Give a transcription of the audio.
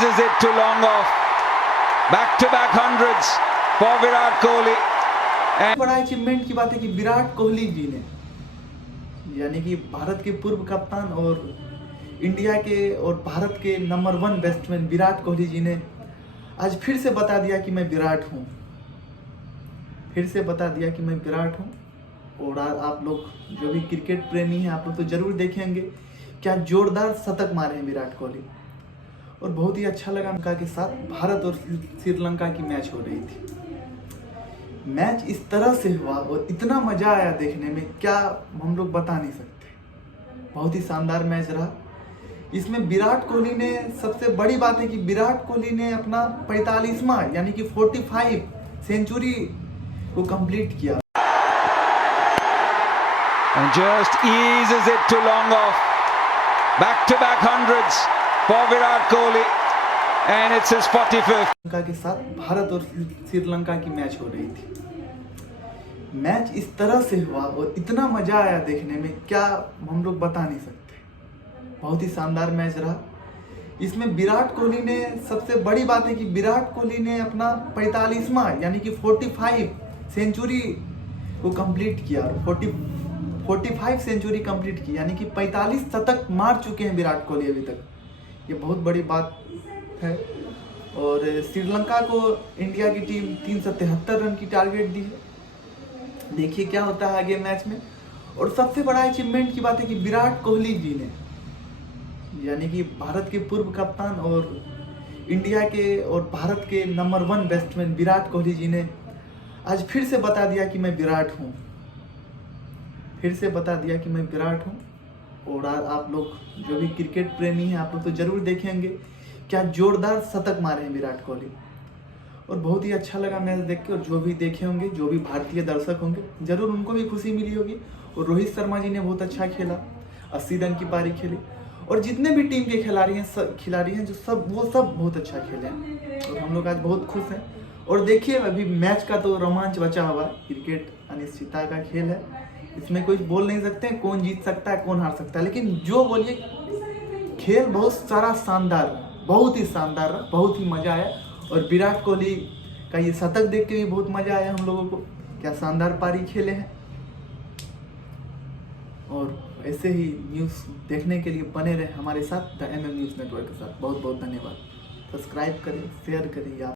eases it to long off. Back-to-back hundreds for Virat Kohli. बड़ा achievement की बात है कि विराट कोहली जी ने, यानी कि भारत के पूर्व कप्तान और इंडिया के और भारत के नंबर 1 बैट्समैन विराट कोहली जी ने आज फिर से बता दिया कि मैं विराट हूँ। फिर से बता दिया कि मैं विराट हूँ। और आप लोग जो भी क्रिकेट प्रेमी हैं, आप लोग तो जरूर देखेंगे क्या जोरदार शतक मारे हैं विराट कोहली। और बहुत ही अच्छा लगा उनका के साथ भारत और श्रीलंका की मैच हो रही थी। मैच इस तरह से हुआ और इतना मजा आया देखने में, क्या हम लोग बता नहीं सकते। बहुत ही शानदार मैच रहा। इसमें विराट कोहली ने, सबसे बड़ी बात है कि विराट कोहली ने अपना 45वां यानी कि 45 सेंचुरी को कंप्लीट किया। And just eases it to long off. Back-to-back hundreds for Virat Kohli. And it's his 45th. Sri Lanka के साथ भारत और श्रीलंका की मैच हो रही थी। मैच इस तरह से हुआ और इतना मजा आया देखने में, क्या हम लोग बता नहीं सकते। बहुत ही शानदार मैच रहा। इसमें विराट कोहली ने, सबसे बड़ी बात है कि विराट कोहली ने अपना 45वां यानी कि 45 सेंचुरी को कंप्लीट किया। 45 सेंचुरी कंप्लीट की, यानी कि 45 शतक मार चुके हैं विराट कोहली अभी तक। ये बहुत बड़ी बात है। और श्रीलंका को इंडिया की टीम 373 रन की टारगेट दी है। देखिए क्या होता है आगे मैच में। और सबसे बड़ा अचीवमेंट की बात है कि विराट कोहली जी ने, यानी कि भारत के पूर्व कप्तान और इंडिया के और भारत के नंबर 1 बैट्समैन विराट कोहली जी ने आज फिर से बता दिया कि मैं विराट हूँ। फिर से बता दिया कि मैं विराट हूँ। और आप लोग जो भी क्रिकेट प्रेमी हैं, आप लोग तो जरूर देखेंगे क्या जोरदार शतक मारे हैं विराट कोहली। और बहुत ही अच्छा लगा मैच देख के। और जो भी देखे होंगे, जो भी भारतीय दर्शक होंगे, जरूर उनको भी खुशी मिली होगी। और रोहित शर्मा जी ने बहुत अच्छा खेला, 80 रन की पारी खेली। और जितने भी टीम के खिलाड़ी हैं जो वो सब बहुत अच्छा खेले हैं। और हम लोग आज बहुत खुश हैं। और देखिए अभी मैच का तो रोमांच बचा हुआ है। क्रिकेट अनिश्चितता का खेल है, इसमें कुछ बोल नहीं सकते कौन जीत सकता है कौन हार सकता है। लेकिन जो बोलिए, खेल बहुत सारा शानदार, बहुत ही शानदार रहा, बहुत ही मजा आया। और विराट कोहली का ये शतक देख के भी बहुत मजा आया हम लोगों को। क्या शानदार पारी खेले हैं। और ऐसे ही न्यूज़ देखने के लिए बने रहे हमारे साथ द MM न्यूज़ नेटवर्क के साथ। बहुत बहुत धन्यवाद। सब्सक्राइब करें, शेयर करें।